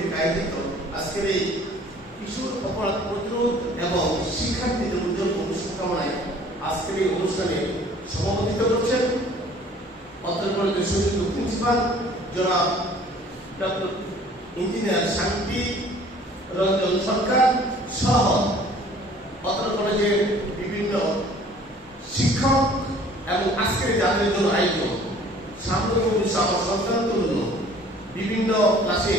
কর্তৃক আয়োজিত আজকের এই কিশোর অপরাধ প্রতিরোধ এবং শিক্ষার্থীদের উজ্জ্বল ভবিষ্যৎ কামনায় আজকের এই অনুষ্ঠানে সভাপতিত্ব করছেন অত্র কলেজের প্রিন্সিপাল জনাব ডক্টর ইঞ্জিনিয়ার শান্তি রঞ্জন সরকার সহ অত্র কলেজের বিভিন্ন শিক্ষক এবং আজকের যাদের জন্য আয়োজন সাম্প্রতিক সন্তান তরুণ বিভিন্ন ক্লাসে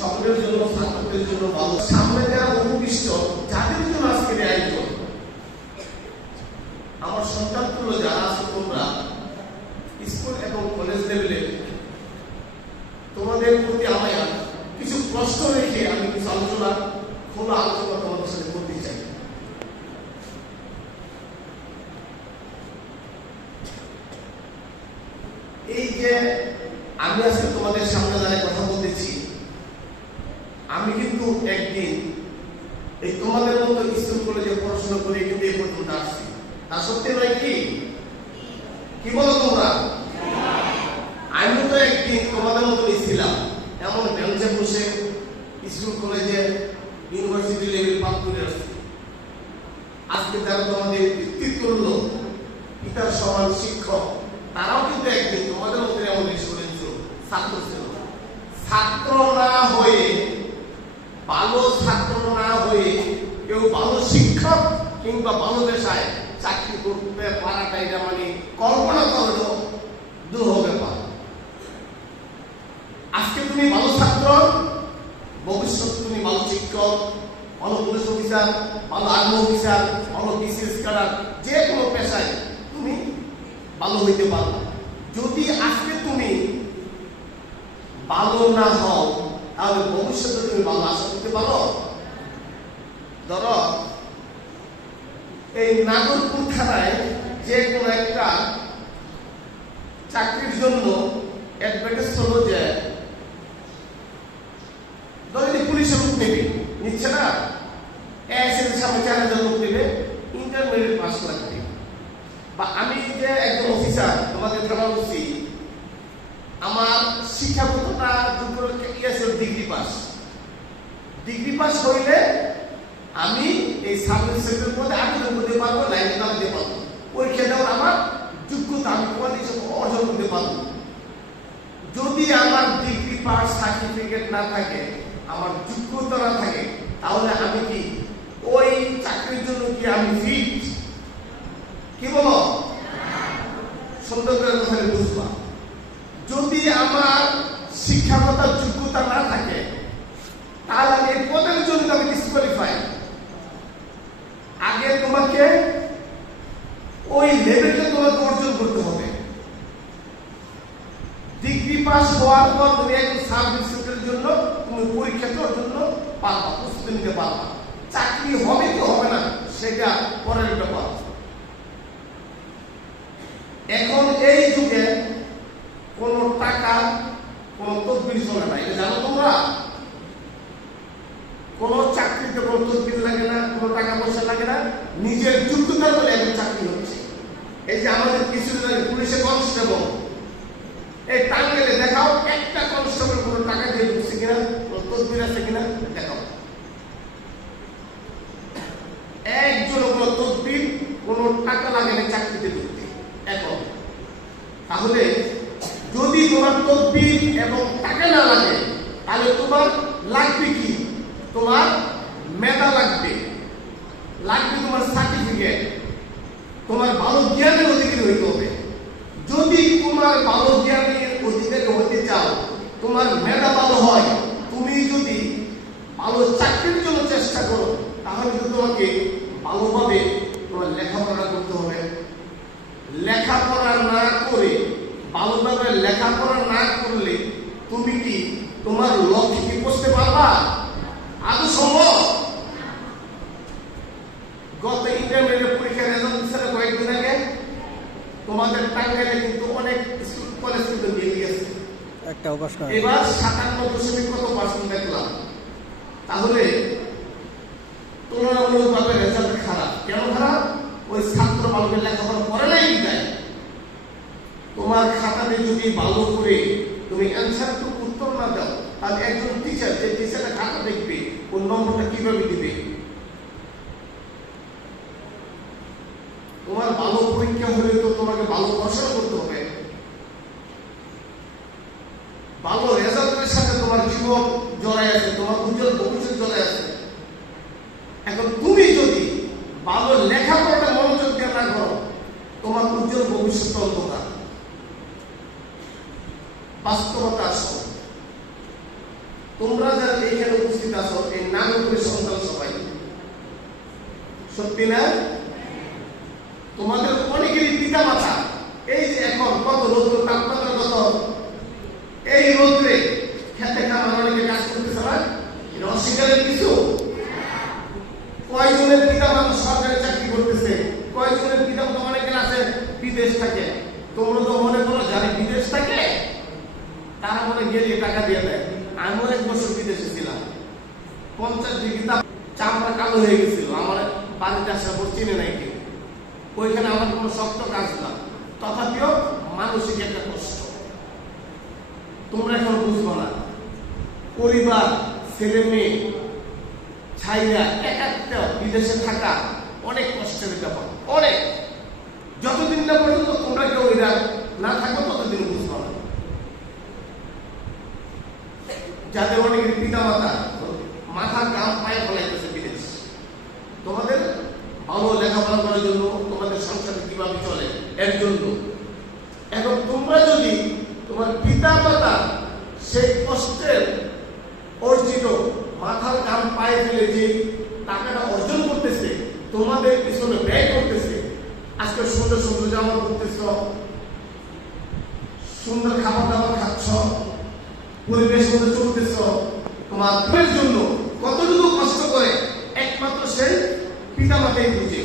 সকলের জন্য ছাত্রদের জন্য ভালো। সামনে যারা উপবিষ্ট যাদের জন্য আজকের এই আয়োজন আমার সন্তানগুলো যারা আছে তোমরা, স্কুল এবং কলেজ লেভেলে, তোমাদের প্রতি আমায় কিছু প্রশ্ন রেখে আমি কিছু আলোচনা খোলা আলোচনা তোমাদের সাথে করতে চাই। এই যে আমি আজকে তোমাদের সামনে দাঁড়িয়ে কথা বলতেছি কিন্তু একদিন এই তোমাদের মতো স্কুল কলেজে পড়াশোনা করে কিন্তু এই পর্যন্ত আসছি। তা সত্যি নয় কি? কি বলো তোমরা? আমি তো একদিন তোমাদের মতো ছিলাম। এমন বেঞ্চে বসে স্কুল কলেজে ইউনিভার্সিটি লেভেল পাস করে আসছি। আজকে যারা তোমাদের ভিত্তিক করল, পিতার সমান শিক্ষক, তারাও কিন্তু একদিন তোমাদের মধ্যে এমন স্টুডেন্ট ছাত্র ছিল। ছাত্র না হয়ে ভালো ছাত্র না হয়ে কেউ ভালো শিক্ষক কিংবা ভালো পেশায় চাকরি করতে পারাটা এটা মানে কল্পনা করল দুহ ব্যাপার আজকে তুমি ভালো ছাত্র ভবিষ্যৎ তুমি ভালো শিক্ষক, ভালো পুলিশ অফিসার, ভালো আর্মি অফিসার, ভালো বিসিএস ক্যাডার যে কোনো পেশায় তুমি ভালো হইতে পারো যদি আজকে তুমি ভালো না হও তাহলে ভবিষ্যতে তুমি ভালো আশা করতে পারো ধরো, এই নাগরপুর থানায় যে কোনো একটা চাকরির জন্য অ্যাডভার্টাইজ হলো যে ধরেন পুলিশের লোক নেবে, নিচ্ছে না? এসএসের সামনে চার হাজার লোক নেবে ইন্টারমিডিয়েট পাস লাগবে। বা আমি যে একজন অফিসার তোমাদের থানা আমার শিক্ষাগতটা ডিগ্রি পাস ডিগ্রি পাস হইলে আমি এই সাব মধ্যে আমি আবেদন করতে পারব লাইনে দাঁড়াতে পারব। ওই দেওয়ার আমার যোগ্যতা আমি কোয়ালিফিকেশন অর্জন করতে পারব। যদি আমার ডিগ্রি পাস সার্টিফিকেট না থাকে, আমার যোগ্যতা না থাকে, তাহলে আমি কি ওই চাকরির জন্য কি আমি ফিট কি বলো সুন্দর করে কথাটা বুঝবা যদি আমার শিক্ষাগত যোগ্যতা না থাকে তাহলে আমি এই পদের জন্য আমি ডিসকোয়ালিফাই আগে তোমাকে ওই লেভেলটা তোমাকে অর্জন করতে হবে। ডিগ্রি পাস হওয়ার পর তুমি একজন সাব ইন্সপেক্টরের জন্য তুমি পরীক্ষাটার জন্য পারবা, প্রস্তুতি নিতে পারবা। চাকরি হবে কি হবে না, সেটা পরের ব্যাপার এখন এই যুগে কোন টাকা, কোন তদবির চলে না। এটা জানো তোমরা? কোন চাকরিতে কোন তদবির কোন টাকা পয়সা লাগে না, নিজের যোগ্যতার বলে এখন চাকরি হচ্ছে। এই যে আমাদের কিছুদিন আগে পুলিশে কনস্টেবল, এই টাঙ্গেলে দেখাও, একটা কনস্টেবল কোনো টাকা দিয়ে ঢুকছে কিনা তদবির আছে কিনা, দেখাও। একজন কোনো তদবির, কোনো টাকা লাগে না চাকরিতে ঢুকতে, এখন। তাহলে যদি তোমার তদবির এবং টাকা না লাগে, তাহলে তোমার লাগবে কি? তোমার মেধা লাগবে তোমার সার্টিফিকেট তোমার ভালো জ্ঞানের অধিকারী হইতে হবে। যদি তোমার ভালো জ্ঞানের অধিকারী হতে চাও, তোমার মেধা ভালো হয়, তুমি যদি ভালো চাকরির জন্য চেষ্টা করো, তাহলে কিন্তু তোমাকে ভালোভাবে তোমার লেখাপড়া করতে হবে। লেখাপড়া না করে, ভালোভাবে লেখাপড়া না করলে তুমি কি তোমার লক্ষ্যে কি বসতে পারবা আদৌ সম্ভব গত ইন্টারমিডিয়েট পরীক্ষার রেজাল্ট দিচ্ছে না কয়েকদিন আগে তোমাদের টাঙ্গাইলে কিন্তু অনেক কলেজ কিন্তু নিয়ে গেছে। একটা অবকাশ করা এবার সাতান্ন দশমিক কত পার্সেন্ট দেখলাম? তাহলে তুলনামূলকভাবে রেজাল্ট খারাপ। কেন খারাপ? ওই ছাত্র বালকের লেখাপড়া করে নাই বিদায়। তোমার খাতাতে যদি ভালো করে তুমি অ্যান্সার তো উত্তর না দাও তাহলে একজন টিচার যে টিচারটা খাতা দেখবে ওর নম্বরটা কীভাবে দিবে তোমার ভালো পরীক্ষা হলে তো তোমাকে ভালো পড়াশোনা করতে হবে। ভালো রেজাল্টের সাথে তোমার জীবন জড়াই আছে, তোমার উজ্জ্বল ভবিষ্যৎ জড়াই আছে। এখন তুমি যদি ভালো লেখাপড়াটা মনোযোগ দিয়ে না করো, তোমার উজ্জ্বল ভবিষ্যৎ অন্ধকার। বাস্তবতা আসো তোমরা যারা এখানে উপস্থিত আছো, এই নাগরিকের সন্তান সবাই। সত্যি না? তোমাদের অনেকেরই পিতা মাতা। এই যে এখন কত রৌদ্র, তাপমাত্রা কত? এই রৌদ্রে খেতে খামার অনেকে কাজ করতেছে না? এটা অস্বীকারের কিছু? কয়জনের পিতা মাতা সরকারি চাকরি করতেছে? কয়জনের পিতা মাতা আছে, বিদেশ থাকে। তোমরা তো মনে করো যারা বিদেশ থাকে, তারা মনে গেলে টাকা দিয়ে দেয়। আমিও এক বছর বিদেশে ছিলাম। পঞ্চাশ ডিগ্রি চামড়া কালো হয়ে গেছিল। আমার বাড়িতে আসার পর চিনে নাই কেউ। ওইখানে আমার কোনো শক্ত কাজ না তথাপিও মানসিক একটা কষ্ট। তোমরা এখন বুঝব না। পরিবার, ছেলে মেয়ে, ছাইরা একাত্ম বিদেশে থাকা অনেক কষ্টের ব্যাপার, অনেক। যতদিন না পর্যন্ত তোমরা কেউ এরা না থাকো, ততদিন বুঝব না। যাদের অনেক পিতা মাতা মাথার কাম পায়ে ফলাইতেছে বিদেশ। তোমাদের ভালো লেখাপড়া করার জন্য কীভাবে চলে? এর জন্য এখন তোমরা যদি তোমার পিতা মাতা সেই কষ্টের অর্জিত মাথার কাম পায়ে ফেলে যে টাকাটা অর্জন করতেছে, তোমাদের পিছনে ব্যয় করতেছে, আজকে সুন্দর সুন্দর জামা করতেছ সুন্দর খাবার দাবার খাচ্ছ, পরিবেশ মধ্যে চলতেছ, তোমার জন্য কতটুকু কষ্ট করে একমাত্র সেই পিতা মাতাই বুঝে।